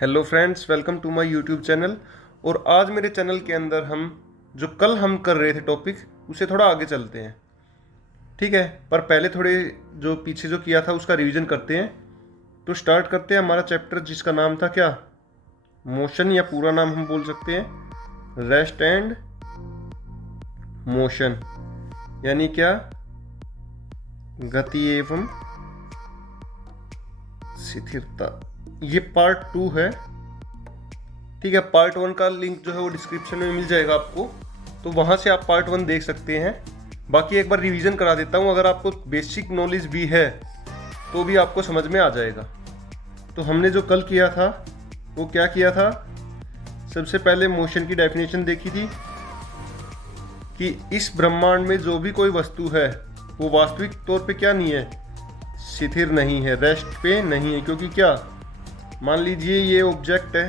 Hello friends, welcome to my YouTube channel. और आज मेरे चैनल के अंदर हम जो कल हम कर रहे थे टॉपिक, उसे थोड़ा आगे चलते हैं। ठीक है, पर पहले थोड़े जो पीछे जो किया था उसका रिवीजन करते हैं। तो स्टार्ट करते हैं हमारा चैप्टर जिसका नाम था क्या, मोशन, या पूरा नाम हम बोल सकते हैं रेस्ट एंड मोशन, यानी क्या, गति एवं शिथिलता। ये पार्ट 2 है। ठीक है, पार्ट 1 का लिंक जो है वो डिस्क्रिप्शन में मिल जाएगा आपको, तो वहाँ से आप पार्ट 1 देख सकते हैं। बाकी एक बार रिवीजन करा देता हूँ, अगर आपको बेसिक नॉलेज भी है तो भी आपको समझ में आ जाएगा। तो हमने जो कल किया था वो क्या किया था, सबसे पहले मोशन की डेफिनेशन देखी थी कि इस ब्रह्मांड में जो भी कोई वस्तु है वो वास्तविक तौर पे क्या नहीं है, शिथिर नहीं है, रेस्ट पे नहीं है। क्योंकि क्या, मान लीजिए ये ऑब्जेक्ट है,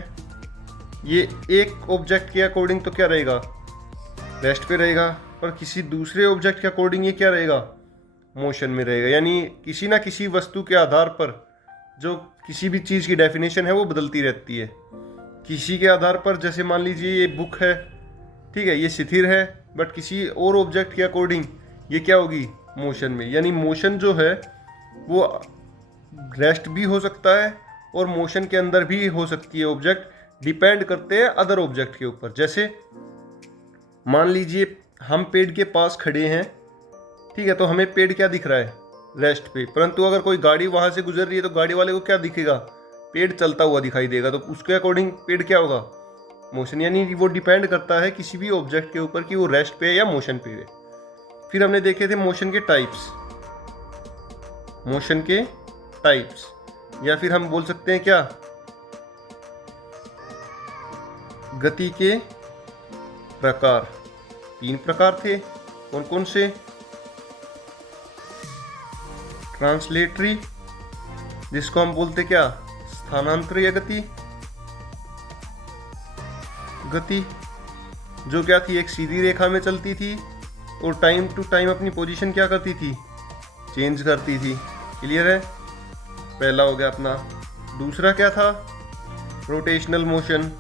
ये एक ऑब्जेक्ट के अकॉर्डिंग तो क्या रहेगा, रेस्ट पे रहेगा, पर किसी दूसरे ऑब्जेक्ट के अकॉर्डिंग ये क्या रहेगा, मोशन में रहेगा। यानी किसी ना किसी वस्तु के आधार पर जो किसी भी चीज़ की डेफिनेशन है वो बदलती रहती है। किसी के आधार पर, जैसे मान लीजिए ये बुक है, ठीक है, ये शिथिर है, बट किसी और ऑब्जेक्ट के अकॉर्डिंग ये क्या होगी, मोशन में। यानी मोशन जो है वो रेस्ट भी हो सकता है और मोशन के अंदर भी हो सकती है। ऑब्जेक्ट डिपेंड करते हैं अदर ऑब्जेक्ट के ऊपर। जैसे मान लीजिए हम पेड़ के पास खड़े हैं, ठीक है, तो हमें पेड़ क्या दिख रहा है, रेस्ट पे। परंतु अगर कोई गाड़ी वहाँ से गुजर रही है तो गाड़ी वाले को क्या दिखेगा, पेड़ चलता हुआ दिखाई देगा। तो उसके अकॉर्डिंग पेड़ क्या होगा, मोशन। यानी वो डिपेंड करता है किसी भी ऑब्जेक्ट के ऊपर कि वो रेस्ट पे है या मोशन पे है। फिर हमने देखे थे मोशन के टाइप्स, मोशन के टाइप्स, या फिर हम बोल सकते हैं क्या, गति के प्रकार। 3 प्रकार थे, कौन कौन से, ट्रांसलेटरी, जिसको हम बोलते क्या, स्थानांतरीय गति, गति जो क्या थी, एक सीधी रेखा में चलती थी और टाइम टू टाइम अपनी पोजीशन क्या करती थी, चेंज करती थी। क्लियर है, पहला हो गया अपना। दूसरा क्या था, रोटेशनल मोशन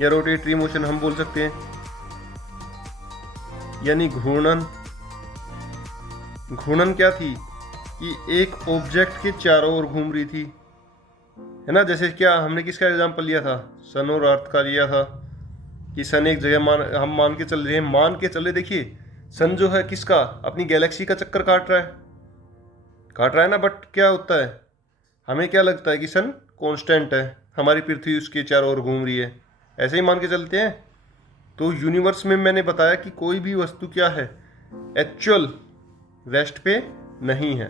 या रोटेटरी मोशन हम बोल सकते हैं, यानी घूर्णन। घूर्णन क्या थी कि एक ऑब्जेक्ट के चारों ओर घूम रही थी, है ना। जैसे क्या हमने किसका एग्जांपल लिया था, सन और अर्थ का लिया था कि सन एक जगह हम मान के चल रहे हैं, मान के चले। देखिए सन जो है किसका, अपनी गैलेक्सी का चक्कर काट रहा है ना, बट क्या होता है, हमें क्या लगता है कि सन कांस्टेंट है, हमारी पृथ्वी उसके चारों ओर घूम रही है, ऐसे ही मान के चलते हैं। तो यूनिवर्स में मैंने बताया कि कोई भी वस्तु क्या है, एक्चुअल रेस्ट पे नहीं है।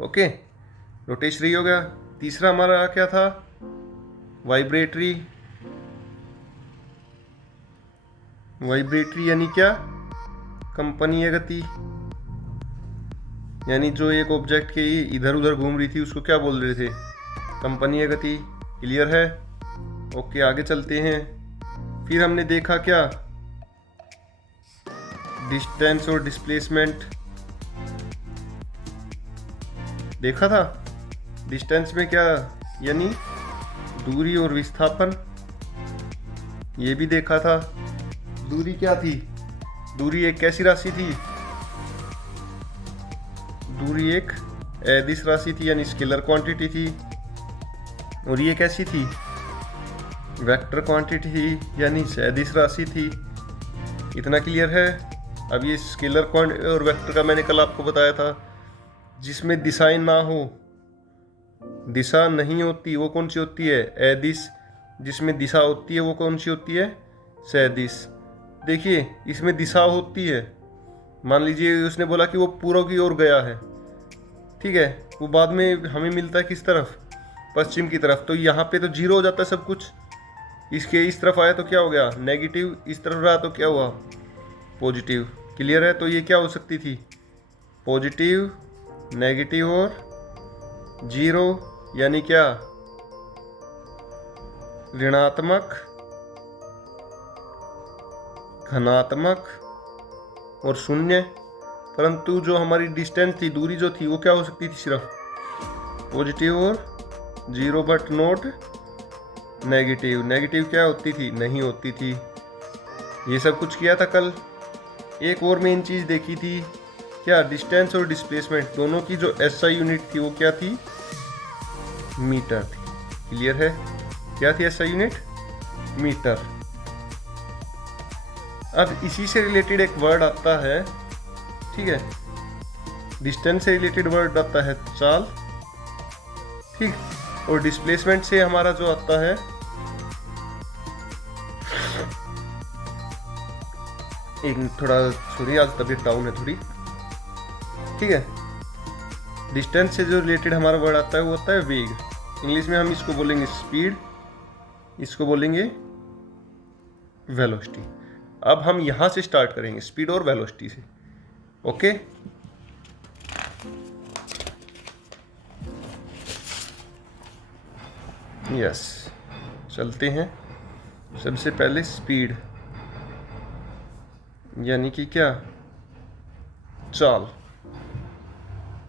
ओके, रोटेशनरी हो गया। तीसरा हमारा क्या था, वाइब्रेटरी। वाइब्रेटरी यानी क्या, कंपनीय गति, यानी जो एक ऑब्जेक्ट के इधर उधर घूम रही थी उसको क्या बोल रहे थे, कंपनीय गति। क्लियर है, ओके, आगे चलते हैं। फिर हमने देखा क्या, डिस्टेंस और डिस्प्लेसमेंट देखा था। डिस्टेंस में क्या, यानी दूरी और विस्थापन, ये भी देखा था। दूरी क्या थी, दूरी एक कैसी राशि थी, दूरी एक अदिश राशि थी, यानी स्केलर क्वांटिटी थी। और ये कैसी थी, वेक्टर क्वांटिटी थी, यानी सदिश राशि थी। इतना क्लियर है। अब ये स्केलर क्वांटिटी और वेक्टर का मैंने कल आपको बताया था, जिसमें दिशाएं ना हो, दिशा नहीं होती, वो कौन सी होती है, अदिश। जिसमें दिशा होती है वो कौन सी होती है, सदिश। देखिए इसमें दिशा होती है, मान लीजिए उसने बोला कि वो पूर्व की ओर गया है, ठीक है, वो बाद में हमें मिलता है किस तरफ, पश्चिम की तरफ। तो यहाँ पे तो जीरो हो जाता है सब कुछ। इसके इस तरफ आया तो क्या हो गया, नेगेटिव, इस तरफ रहा तो क्या हुआ, पॉजिटिव। क्लियर है, तो ये क्या हो सकती थी, पॉजिटिव, नेगेटिव और जीरो, यानी क्या, ऋणात्मक, धनात्मक और शून्य। परंतु जो हमारी डिस्टेंस थी, दूरी जो थी, वो क्या हो सकती थी, सिर्फ पॉजिटिव और zero but note negative. Negative क्या होती थी? नहीं होती थी। ये सब कुछ किया था कल। एक और मेन चीज़ देखी थी, क्या? डिस्टेंस और डिस्प्लेसमेंट दोनों की जो एसआई यूनिट थी वो क्या थी? मीटर थी। क्लियर है? क्या थी एसआई यूनिट? मीटर। अब इसी से रिलेटेड एक वर्ड आता है, ठीक है, डिस्टेंस से रिलेटेड वर्ड आता है चाल, ठीक, और डिस्प्लेसमेंट से हमारा जो आता है एक थोड़ा, सॉरी आज तबीयत डाउन है थोड़ी, ठीक है, डिस्टेंस से जो रिलेटेड हमारा वर्ड आता है वो होता है वेग। इंग्लिश में हम इसको बोलेंगे स्पीड, इसको बोलेंगे वेलोसिटी। अब हम यहां से स्टार्ट करेंगे, स्पीड और वेलोसिटी से। ओके, यस, चलते हैं। सबसे पहले स्पीड यानी कि क्या? चाल।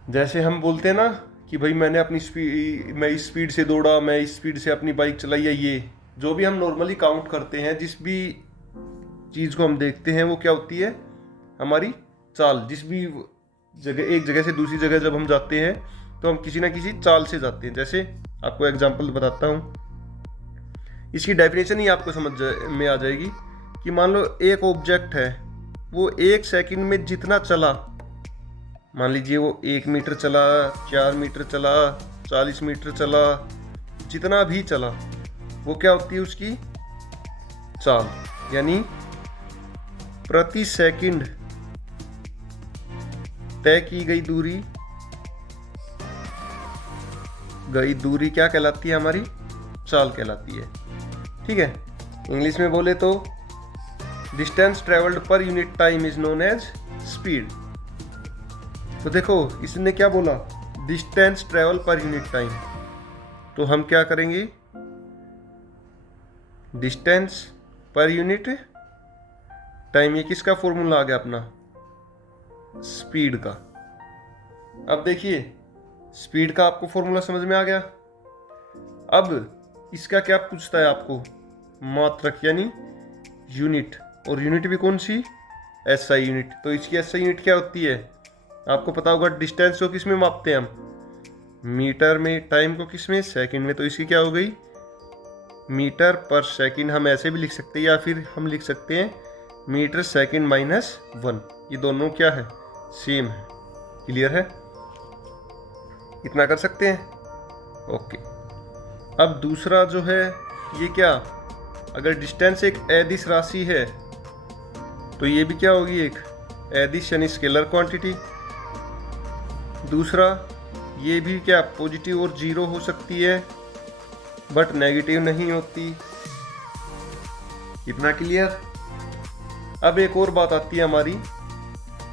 जैसे हम बोलते हैं ना कि भाई मैंने अपनी स्पीड, मैं इस स्पीड से दौड़ा, मैं इस स्पीड से अपनी बाइक चलाई, या ये जो भी हम नॉर्मली काउंट करते हैं, जिस भी चीज़ को हम देखते हैं वो क्या होती है? हमारी चाल। जिस भी जगह, एक जगह से दूसरी जगह जब हम जाते हैं तो हम किसी ना किसी चाल से जाते हैं। जैसे आपको एग्जांपल बताता हूँ, इसकी डेफिनेशन ही आपको समझ में आ जाएगी कि मान लो एक ऑब्जेक्ट है, वो 1 सेकंड में जितना चला, मान लीजिए वो 1 मीटर चला, 4 मीटर चला, 40 मीटर चला, जितना भी चला, वो क्या होती है? उसकी चाल। यानी प्रति सेकंड तय की गई दूरी क्या कहलाती है? हमारी चाल कहलाती है, ठीक है। इंग्लिश में बोले तो distance travelled per unit time is known as speed. तो देखो इसने क्या बोला? Distance travel per unit time. तो हम क्या करेंगे? डिस्टेंस पर यूनिट टाइम, ये किसका फॉर्मूला आ गया? अपना स्पीड का। अब देखिए स्पीड का आपको फॉर्मूला समझ में आ गया। अब इसका क्या पूछता है आपको? मात्रक यानी यूनिट, और यूनिट भी कौन सी? SI unit. तो इसकी एसआई यूनिट क्या होती है? आपको पता होगा, डिस्टेंस को किस में मापते हैं हम? मीटर में। टाइम को किस में? सेकंड में। तो इसकी क्या हो गई? Metre per second. हम ऐसे भी लिख सकते हैं, या फिर हम लिख सकते हैं मीटर सेकंड माइनस 1। ये दोनों क्या है? सेम है। क्लियर है? इतना कर सकते हैं। ओके, अब दूसरा जो है ये क्या? अगर डिस्टेंस एक अदिश राशि है तो ये भी क्या होगी? एक अदिश यानी स्केलर क्वांटिटी। दूसरा, ये भी क्या? पॉजिटिव और जीरो हो सकती है, बट नेगेटिव नहीं होती। इतना क्लियर? अब एक और बात आती है हमारी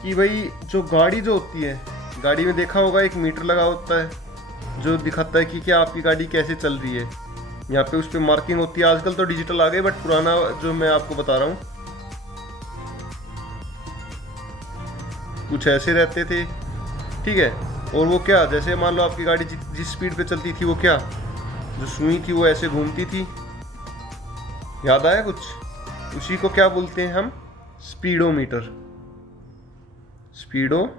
कि भाई जो गाड़ी जो होती है, गाड़ी में देखा होगा एक मीटर लगा होता है जो दिखाता है कि क्या आपकी गाड़ी कैसे चल रही है। यहाँ पे उस पर मार्किंग होती है। आजकल तो डिजिटल आ गए, बट पुराना जो मैं आपको बता रहा हूँ कुछ ऐसे रहते थे, ठीक है। और वो क्या, जैसे मान लो आपकी गाड़ी जिस स्पीड पे चलती थी, वो क्या, जो सुई थी वो ऐसे घूमती थी। याद आया कुछ? उसी को क्या बोलते हैं हम? स्पीडोमीटर। स्पीडोमीटर।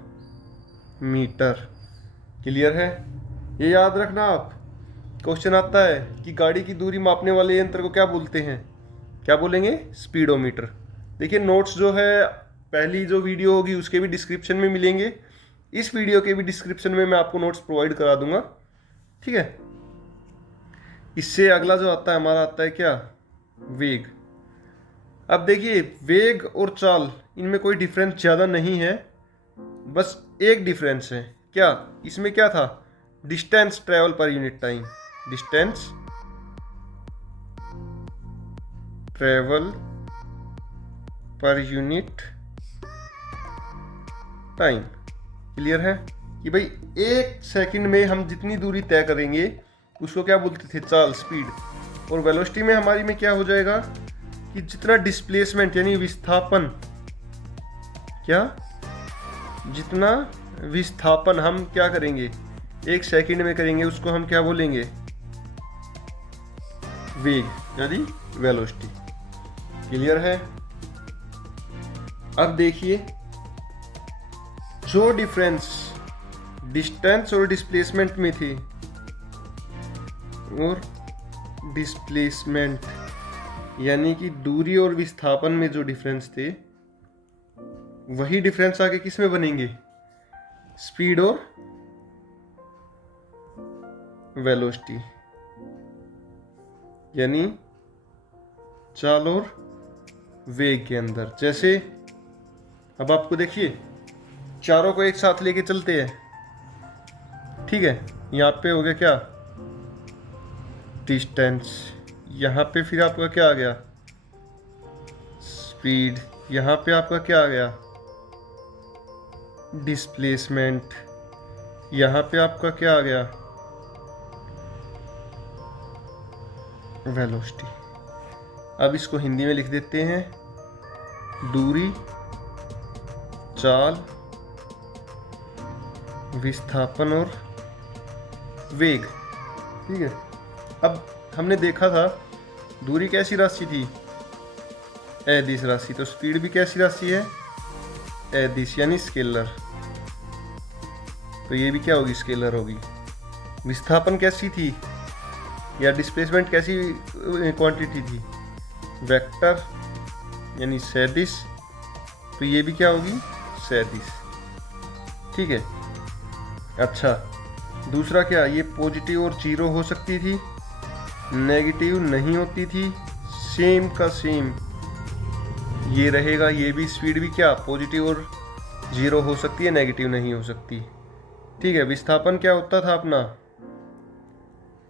क्लियर है? ये याद रखना आप। क्वेश्चन आता है कि गाड़ी की दूरी मापने वाले यंत्र को क्या बोलते हैं? क्या बोलेंगे? स्पीडोमीटर। देखिए नोट्स जो है, पहली जो वीडियो होगी उसके भी डिस्क्रिप्शन में मिलेंगे, इस वीडियो के भी डिस्क्रिप्शन में मैं आपको नोट्स प्रोवाइड करा दूंगा, ठीक है। इससे अगला जो आता है हमारा आता है क्या? वेग। अब देखिए वेग और चाल, इनमें कोई डिफरेंस ज़्यादा नहीं है, बस एक डिफरेंस है। क्या? इसमें क्या था? Distance travel per unit time. Distance travel per unit time. Clear है कि भाई 1 सेकंड में हम जितनी दूरी तय करेंगे उसको क्या बोलते थे? चाल, स्पीड। और वेलोसिटी में हमारी में क्या हो जाएगा कि जितना डिस्प्लेसमेंट यानी विस्थापन, क्या, जितना विस्थापन हम क्या करेंगे 1 सेकंड में करेंगे, उसको हम क्या बोलेंगे? वेग यानी वेलोसिटी। क्लियर है? अब देखिए, जो डिफरेंस डिस्टेंस और डिस्प्लेसमेंट में थे, और डिस्प्लेसमेंट यानी कि दूरी और विस्थापन में जो डिफरेंस थे, वही डिफरेंस आगे किस में बनेंगे? स्पीड और वेलोसिटी, यानी चाल और वेग के अंदर। जैसे अब आपको देखिए, चारों को एक साथ लेके चलते हैं, ठीक है। यहाँ पे हो गया क्या? डिस्टेंस। यहाँ पे फिर आपका क्या आ गया? स्पीड। यहाँ पे आपका क्या आ गया? डिस्प्लेसमेंट। यहाँ पे आपका क्या आ गया? वेलोसिटी। अब इसको हिंदी में लिख देते हैं, दूरी, चाल, विस्थापन और वेग। ठीक है। अब हमने देखा था दूरी कैसी राशि थी? अदिश राशि। तो स्पीड भी कैसी राशि है? अदिश यानी स्केलर। तो ये भी क्या होगी? स्केलर होगी। विस्थापन कैसी थी या डिस्प्लेसमेंट कैसी क्वांटिटी थी? वेक्टर यानी सदिश। तो ये भी क्या होगी? सदिश। ठीक है। अच्छा, दूसरा क्या? ये पॉजिटिव और जीरो हो सकती थी, नेगेटिव नहीं होती थी, सेम का सेम ये रहेगा। ये भी स्पीड भी क्या? पॉजिटिव और जीरो हो सकती है, नेगेटिव नहीं हो सकती। ठीक है। विस्थापन क्या होता था अपना?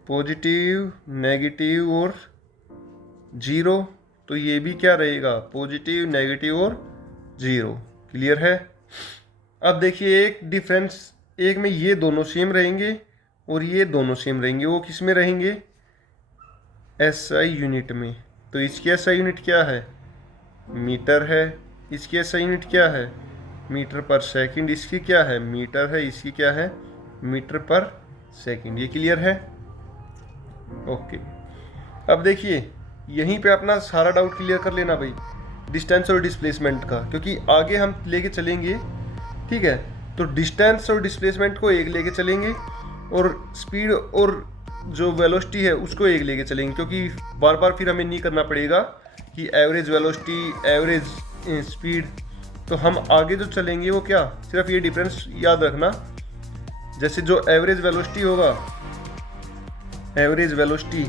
पॉजिटिव, नेगेटिव और जीरो। तो ये भी क्या रहेगा? पॉजिटिव, नेगेटिव और जीरो। क्लियर है? अब देखिए, एक डिफरेंस, एक में ये दोनों सेम रहेंगे और ये दोनों सेम रहेंगे। वो किस में रहेंगे? एसआई यूनिट में। तो इसकी एसआई यूनिट क्या है? मीटर है। इसकी एसआई यूनिट क्या है? Metre per second. इसकी क्या है? मीटर है। इसकी क्या है? Metre per second. ये क्लियर है? ओके। अब देखिए, यहीं पे अपना सारा डाउट क्लियर कर लेना भाई, डिस्टेंस और डिस्प्लेसमेंट का, क्योंकि आगे हम लेके चलेंगे। ठीक है। तो डिस्टेंस और डिस्प्लेसमेंट को एक लेके चलेंगे और स्पीड और जो वेलोसिटी है उसको एक लेके चलेंगे, क्योंकि बार बार फिर हमें नहीं करना पड़ेगा कि एवरेज वेलोसिटी, एवरेज स्पीड। तो हम आगे जो चलेंगे वो क्या, सिर्फ ये डिफरेंस याद रखना। जैसे जो एवरेज वेलोसिटी होगा, एवरेज वेलोसिटी,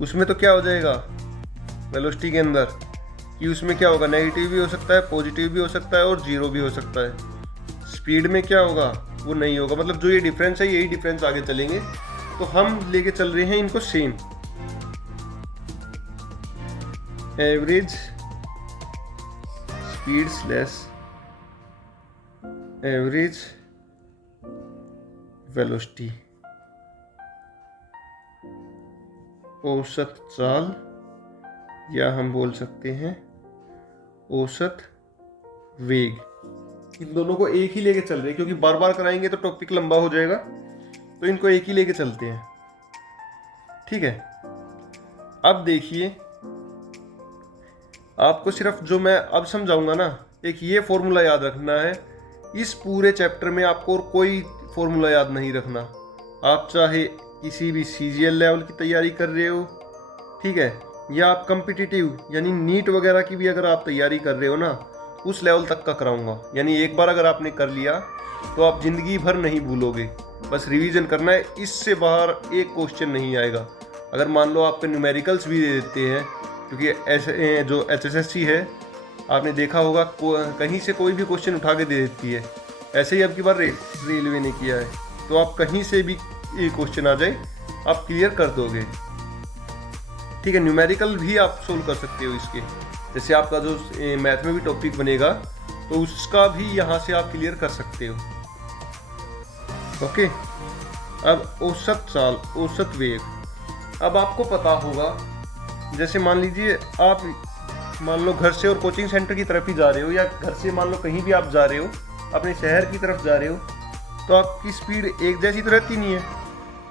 उसमें तो क्या हो जाएगा वेलोसिटी के अंदर कि उसमें क्या होगा? नेगेटिव भी हो सकता है, पॉजिटिव भी हो सकता है और जीरो भी हो सकता है। स्पीड में क्या होगा? वो नहीं होगा। मतलब जो ये डिफरेंस है, यही डिफरेंस आगे चलेंगे। तो हम लेके चल रहे हैं इनको same. Average speed slash average velocity, औसत चाल, या हम बोल सकते हैं औसत वेग। इन दोनों को एक ही लेके चल रहे हैं, क्योंकि बार बार कराएंगे तो टॉपिक लंबा हो जाएगा। तो इनको एक ही लेके चलते हैं। ठीक है। अब देखिए, आपको सिर्फ जो मैं अब समझाऊंगा ना, एक ये फॉर्मूला याद रखना है। इस पूरे चैप्टर में आपको और कोई फॉर्मूला याद नहीं रखना। आप चाहे किसी भी सीजीएल लेवल की तैयारी कर रहे हो, ठीक है, या आप कम्पिटिटिव यानी नीट वगैरह की भी अगर आप तैयारी कर रहे हो ना, उस लेवल तक का कराऊंगा। यानी एक बार अगर आपने कर लिया तो आप ज़िंदगी भर नहीं भूलोगे। बस रिवीजन करना है, इससे बाहर एक क्वेश्चन नहीं आएगा। अगर मान लो आपके न्यूमेरिकल्स भी दे देते हैं, क्योंकि ऐसे जो एचएसएससी है, आपने देखा होगा कहीं से कोई भी क्वेश्चन उठा के दे देती है। ऐसे ही अब की बार रेलवे ने किया है, तो आप कहीं से भी ये क्वेश्चन आ जाए आप क्लियर कर दोगे। ठीक है। न्यूमेरिकल भी आप सोल्व कर सकते हो इसके। जैसे आपका जो मैथ में भी टॉपिक बनेगा, तो उसका भी यहाँ से आप क्लियर कर सकते हो। ओके। अब औसत चाल, औसत वेग। अब आपको पता होगा, जैसे मान लीजिए आप मान लो घर से और कोचिंग सेंटर की तरफ ही जा रहे हो, या घर से मान लो कहीं भी आप जा रहे हो, अपने शहर की तरफ जा रहे हो, तो आपकी स्पीड एक जैसी तो रहती नहीं है।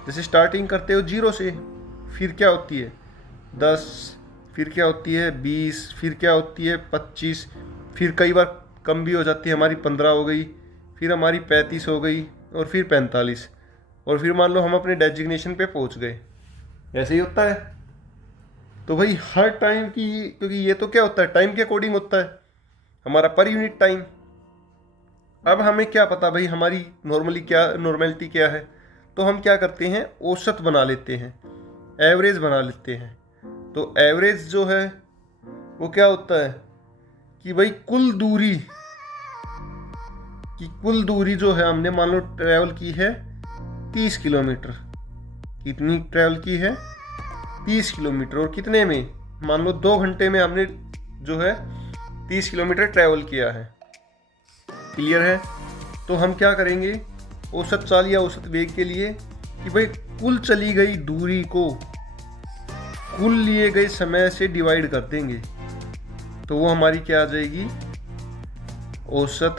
जैसे स्टार्टिंग करते हो 0 से, फिर क्या होती है 10, फिर क्या होती है 20, फिर क्या होती है 25, फिर कई बार कम भी हो जाती है, हमारी 15 हो गई, फिर हमारी 35 हो गई, और फिर 45, और फिर मान लो हम अपने डेजिग्नेशन पे पहुंच गए। ऐसे ही होता है। तो भाई हर टाइम की, क्योंकि ये तो क्या होता है टाइम के अकॉर्डिंग होता है हमारा पर यूनिट टाइम। अब हमें क्या पता भाई हमारी नॉर्मली क्या नॉर्मेलिटी क्या है, तो हम क्या करते हैं औसत बना लेते हैं, एवरेज बना लेते हैं। तो एवरेज जो है वो क्या होता है कि भाई कुल दूरी जो है हमने मान लो ट्रैवल की है 30 किलोमीटर। कितनी ट्रैवल की है 30 किलोमीटर, और कितने में, मान लो 2 घंटे में हमने जो है 30 किलोमीटर ट्रैवल किया है। क्लियर है। तो हम क्या करेंगे औसत चाल या औसत वेग के लिए कि भाई कुल चली गई दूरी को कुल लिए गए समय से डिवाइड कर देंगे, तो वो हमारी क्या आ जाएगी औसत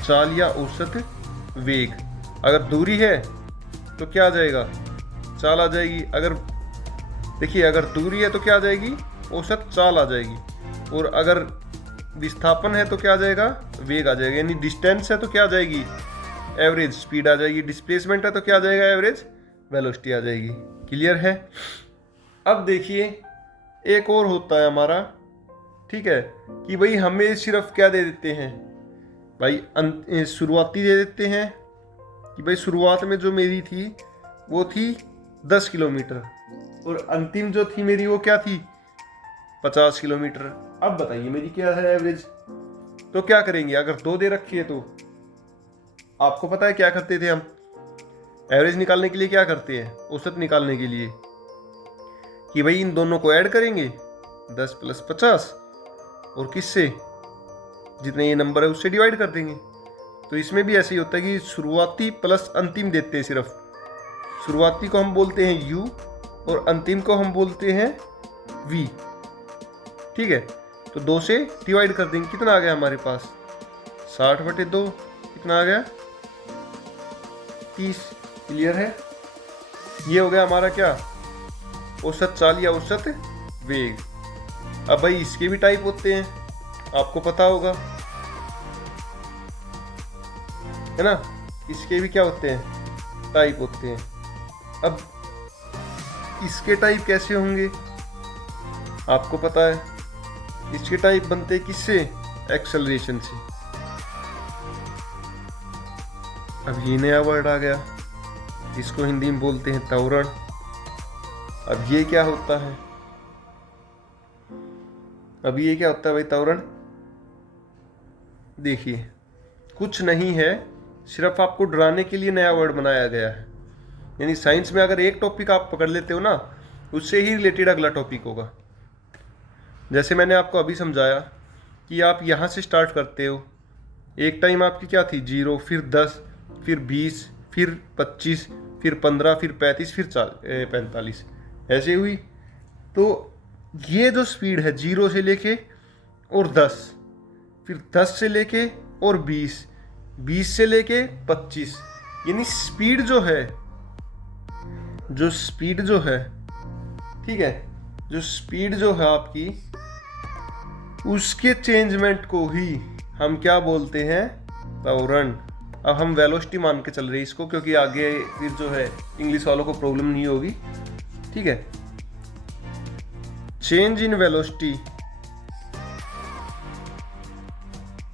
चाल या औसत वेग। अगर दूरी है तो क्या आ जाएगा चाल आ जाएगी। अगर देखिए अगर दूरी है तो क्या आ जाएगी औसत चाल आ जाएगी, और अगर विस्थापन है तो क्या आ जाएगा वेग आ जाएगा। यानी डिस्टेंस है तो क्या आ जाएगी एवरेज स्पीड आ जाएगी, डिस्प्लेसमेंट है तो क्या आ जाएगा एवरेज वेलोसिटी आ जाएगी। क्लियर है। अब देखिए एक और होता है हमारा, ठीक है, कि भाई हमें सिर्फ क्या दे देते हैं भाई शुरुआती दे देते हैं कि भाई शुरुआत में जो मेरी थी वो थी 10 किलोमीटर, और अंतिम जो थी मेरी वो क्या थी 50 किलोमीटर। अब बताइए मेरी क्या है एवरेज। तो क्या करेंगे अगर 2 दे रखी है तो आपको पता है क्या करते थे हम एवरेज निकालने के लिए, क्या करते हैं औसत निकालने के लिए कि भाई इन दोनों को ऐड करेंगे 10 + 50, और किससे जितने ये नंबर है उससे डिवाइड कर देंगे। तो इसमें भी ऐसे ही होता है कि शुरुआती प्लस अंतिम देते हैं। सिर्फ शुरुआती को हम बोलते हैं u और अंतिम को हम बोलते हैं v। ठीक है। तो 2 से डिवाइड कर देंगे, कितना आ गया हमारे पास 60/2, कितना आ गया 30। क्लियर है। ये हो गया हमारा क्या औसत चाल या औसत वेग। अब भाई इसके भी टाइप होते हैं, आपको पता होगा है ना, इसके भी क्या होते हैं टाइप होते हैं। अब इसके टाइप कैसे होंगे आपको पता है, इसके टाइप बनते किससे एक्सेलरेशन से। अब ये नया वर्ड आ गया, इसको हिंदी में बोलते हैं त्वरण। अब ये क्या होता है, अब ये क्या होता है भाई त्वरण। देखिए कुछ नहीं है, सिर्फ आपको डराने के लिए नया वर्ड बनाया गया है। यानी साइंस में अगर एक टॉपिक आप पकड़ लेते हो ना, उससे ही रिलेटेड अगला टॉपिक होगा। जैसे मैंने आपको अभी समझाया कि आप यहाँ से स्टार्ट करते हो, एक टाइम आपकी क्या थी 0, फिर 10, फिर 20, फिर 25, फिर 15, फिर 35, फिर 45, ऐसे हुई। तो ये जो स्पीड है 0 से लेके और 10, फिर 10 से लेके और 20, 20 से लेके 25, यानी स्पीड जो है ठीक है, जो स्पीड जो है आपकी, उसके चेंजमेंट को ही हम क्या बोलते हैं त्वरण। अब हम वेलोसिटी मान के चल रहे हैं इसको, क्योंकि आगे फिर जो है इंग्लिश वालों को प्रॉब्लम नहीं होगी। ठीक है। चेंज इन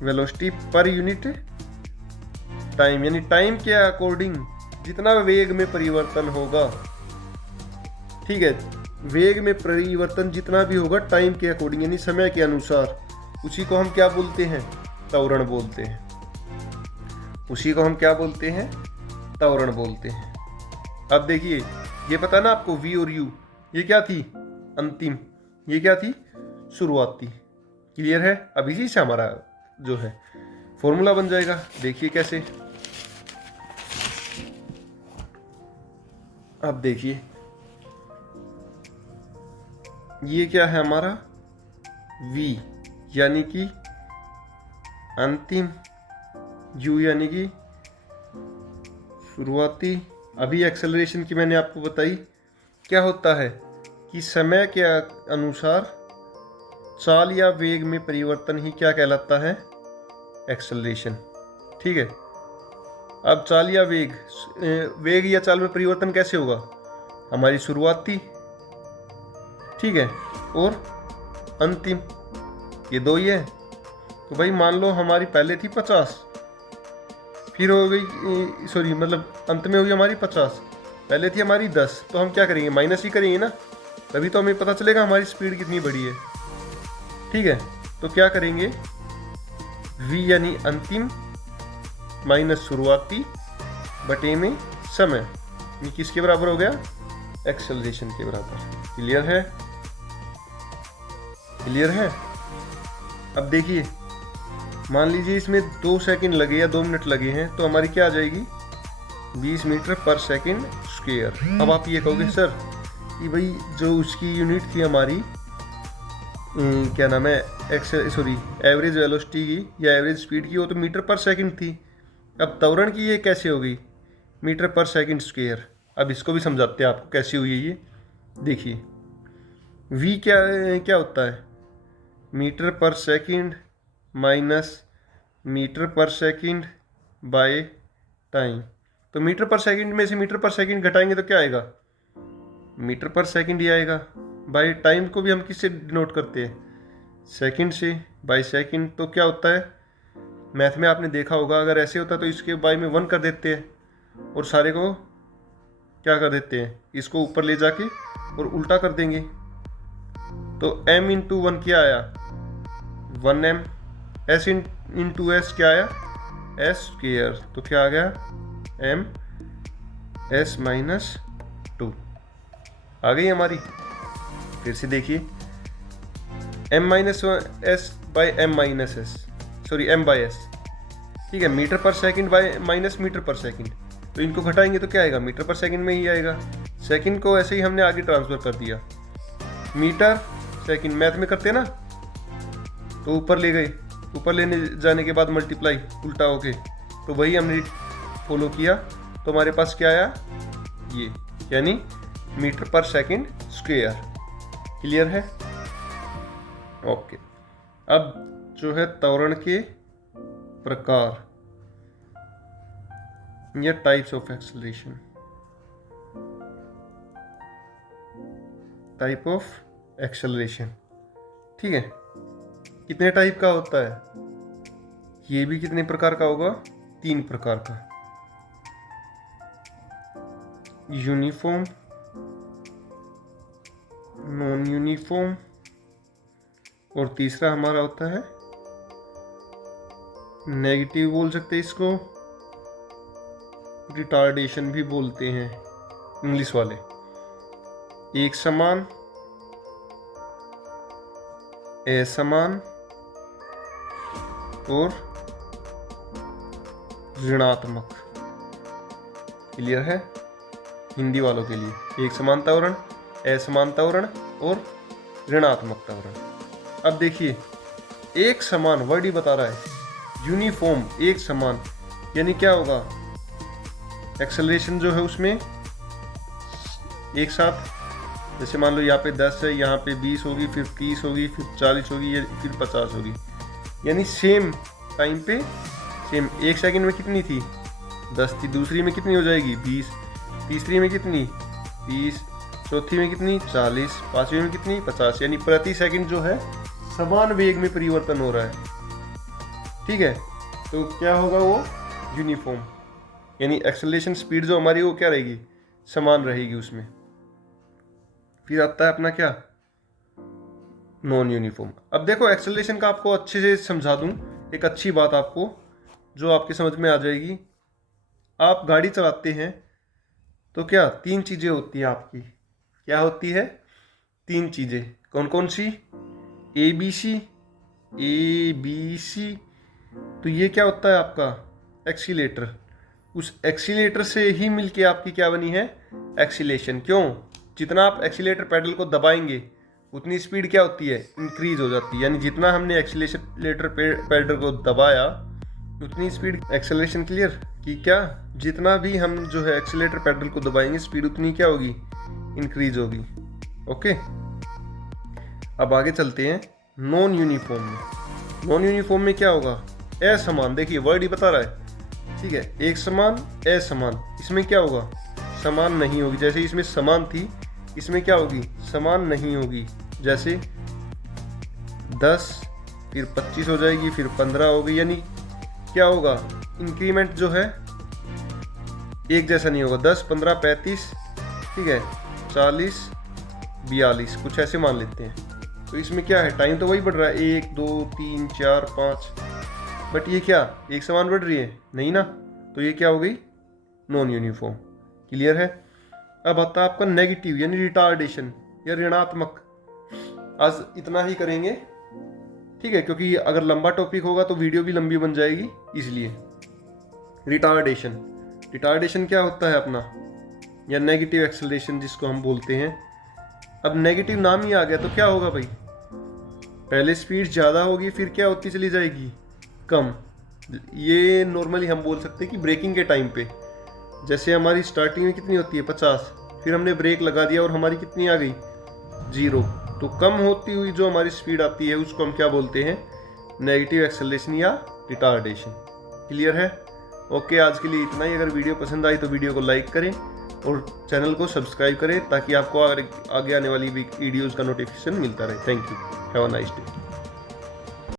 वेलोसिटी पर यूनिट टाइम, यानी टाइम के अकॉर्डिंग जितना वेग में परिवर्तन होगा, ठीक है, वेग में परिवर्तन जितना भी होगा टाइम के अकॉर्डिंग यानी समय के अनुसार, उसी को हम क्या बोलते हैं त्वरण बोलते हैं। उसी को हम क्या बोलते हैं त्वरण बोलते हैं। अब देखिए ये पता ना आपको v और u, ये क्या थी अंतिम, ये क्या थी शुरुआती। क्लियर है। अब इसी से हमारा जो है फॉर्मूला बन जाएगा। देखिए कैसे। अब देखिए ये क्या है हमारा v यानी कि अंतिम, u यानी कि शुरुआती। अभी एक्सेलरेशन की मैंने आपको बताई क्या होता है कि समय के अनुसार चाल या वेग में परिवर्तन ही क्या कहलाता है, एक्सेलरेशन। ठीक है, अब चाल या वेग या चाल में परिवर्तन कैसे होगा, हमारी शुरुआती, ठीक है, और अंतिम, ये दो ही है। तो भाई मान लो हमारी पहले थी 50, फिर हो गई सॉरी मतलब अंत में हुई हमारी 50, पहले थी हमारी 10, तो हम क्या करेंगे, माइनस ही करेंगे ना, तभी तो हमें पता चलेगा हमारी स्पीड कितनी बड़ी है। ठीक है, तो क्या करेंगे, v यानी अंतिम माइनस शुरुआती बटे में समय, ये किसके बराबर हो गया, एक्सेलरेशन के बराबर। क्लियर है, क्लियर है। अब देखिए, मान लीजिए इसमें 2 सेकंड लगे या 2 मिनट लगे हैं, तो हमारी क्या आ जाएगी, 20 मीटर पर सेकंड स्क्वायर। अब आप ये कहोगे सर कि भाई जो उसकी यूनिट थी हमारी क्या नाम है, एवरेज वेलोसिटी की या एवरेज स्पीड की, वो तो मीटर पर सेकंड थी। अब त्वरण की ये कैसे हो गई, मीटर पर सेकंड स्क्वायर। अब इसको भी समझाते हैं आपको कैसे हुई है ये। देखिए v क्या होता है, metre per second minus metre per second by time. तो मीटर पर सेकंड में से मीटर पर सेकंड घटाएंगे तो क्या आएगा, मीटर पर सेकंड ही आएगा। बाय टाइम को भी हम किससे डिनोट करते हैं, सेकंड से, बाय सेकंड। तो क्या होता है, मैथ में आपने देखा होगा, अगर ऐसे होता तो इसके बाय में 1 कर देते हैं और सारे को क्या कर देते हैं, इसको ऊपर ले जाके और उल्टा कर देंगे। तो m इंटू 1 क्या आया, 1m, s इंटू एस क्या आया, s स्क्वायर। तो क्या आ गया, m s माइनस 2 आ गई हमारी। फिर से देखिए, m minus s by m minus s, sorry m by s, ठीक है, metre per second by minus metre per second. तो इनको घटाएंगे तो क्या आएगा, मीटर पर सेकंड में ही आएगा। सेकंड को ऐसे ही हमने आगे ट्रांसफर कर दिया, मीटर सेकंड मैथ में करते हैं ना, तो ऊपर ले गए, ऊपर लेने जाने के बाद मल्टीप्लाई उल्टा होके, तो वही हमने फॉलो किया। तो हमारे पास क्या आया, ये यानी metre per second square. Clear है, ओके। अब जो है त्वरण के प्रकार या types of acceleration, type of acceleration, ठीक है, कितने टाइप का होता है, ये भी कितने प्रकार का होगा, 3 प्रकार का, यूनिफॉर्म, नॉन यूनिफॉर्म, और तीसरा हमारा होता है नेगेटिव, बोल सकते हैं इसको, रिटार्डेशन भी बोलते हैं इंग्लिश वाले। एक समान, असमान और ऋणात्मक। क्लियर है, हिंदी वालों के लिए एक समान त्वरण, असमान त्वरण और ऋणात्मक त्वरण। अब देखिए, एक समान वर्ड ही बता रहा है, यूनिफॉर्म एक समान, यानी क्या होगा, एक्सेलरेशन जो है उसमें एक साथ, जैसे मान लो यहाँ पे 10 है, यहाँ पे 20 होगी, फिर 30 होगी, फिर 40 होगी, फिर 50 होगी, यानी सेम टाइम पे सेम। एक सेकंड में कितनी थी, 10 थी, दूसरी में कितनी हो जाएगी, 20, तीसरी में कितनी, 30, चौथी में कितनी, 40, पांचवी में कितनी, 50, यानी प्रति सेकंड जो है समान वेग में परिवर्तन हो रहा है। ठीक है, तो क्या होगा वो, यूनिफॉर्म, यानी एक्सेलरेशन स्पीड जो हमारी वो क्या रहेगी, समान रहेगी उसमें। फिर आता है अपना क्या, नॉन यूनिफॉर्म। अब देखो एक्सेलरेशन का आपको अच्छे से समझा दूं, एक अच्छी बात आपको जो आपके समझ में आ जाएगी। आप गाड़ी चलाते हैं तो क्या 3 चीज़ें होती हैं आपकी, क्या होती है, 3 चीज़ें, कौन कौन सी, ABC, ABC। तो ये क्या होता है आपका एक्सीलेटर, उस एक्सीलेटर से ही मिलके आपकी क्या बनी है, एक्सीलेशन। क्यों, जितना आप एक्सीलेटर पेडल को दबाएंगे उतनी स्पीड क्या होती है, इंक्रीज हो जाती है, यानी जितना हमने एक्सीलेटर पेडल को दबाया उतनी स्पीड एक्सेलरेशन। क्लियर कि क्या, जितना भी हम जो है एक्सीलेटर पेडल को दबाएंगे स्पीड उतनी क्या होगी, इंक्रीज होगी। ओके, अब आगे चलते हैं नॉन यूनिफॉर्म में। नॉन यूनिफॉर्म में क्या होगा? असमान, देखिए वर्ड ही बता रहा है, ठीक है, एक समान असमान, इसमें क्या होगा? समान नहीं होगी। जैसे इसमें समान थी, इसमें क्या होगी? समान नहीं होगी। जैसे 10 फिर 25 हो जाएगी, फिर 15 होगी, यानी क्या होगा? इंक्रीमेंट जो है एक जैसा नहीं होगा। 10, 15, 35, ठीक है, 40, 42, कुछ ऐसे मान लेते हैं। तो इसमें क्या है? टाइम तो वही बढ़ रहा है, 1, 2, 3, 4, 5, बट ये क्या एक समान बढ़ रही है? नहीं ना। तो ये क्या हो गई? Non uniform. क्लियर है? अब आता है आपका नेगेटिव यानी रिटार्डेशन या ऋणात्मक। आज इतना ही करेंगे, ठीक है, क्योंकि अगर लंबा टॉपिक होगा तो वीडियो भी लंबी बन जाएगी, इसलिए। रिटार्डेशन, रिटार्डेशन क्या होता है अपना? या नेगेटिव एक्सेलरेशन जिसको हम बोलते हैं। अब नेगेटिव नाम ही आ गया तो क्या होगा भाई? पहले स्पीड ज़्यादा होगी, फिर क्या होती चली जाएगी? कम। ये नॉर्मली हम बोल सकते हैं कि ब्रेकिंग के टाइम पे, जैसे हमारी स्टार्टिंग में कितनी होती है? 50, फिर हमने ब्रेक लगा दिया और हमारी कितनी आ गई? 0। तो कम होती हुई जो हमारी स्पीड आती है उसको हम क्या बोलते हैं? नेगेटिव एक्सेलरेशन या रिटार्डेशन। क्लियर है? ओके, आज के लिए इतना ही। अगर वीडियो पसंद आई तो वीडियो को लाइक करें और चैनल को सब्सक्राइब करें ताकि आपको आगे आने वाली वीडियोज़ का नोटिफिकेशन मिलता रहे। Thank you, have a nice day.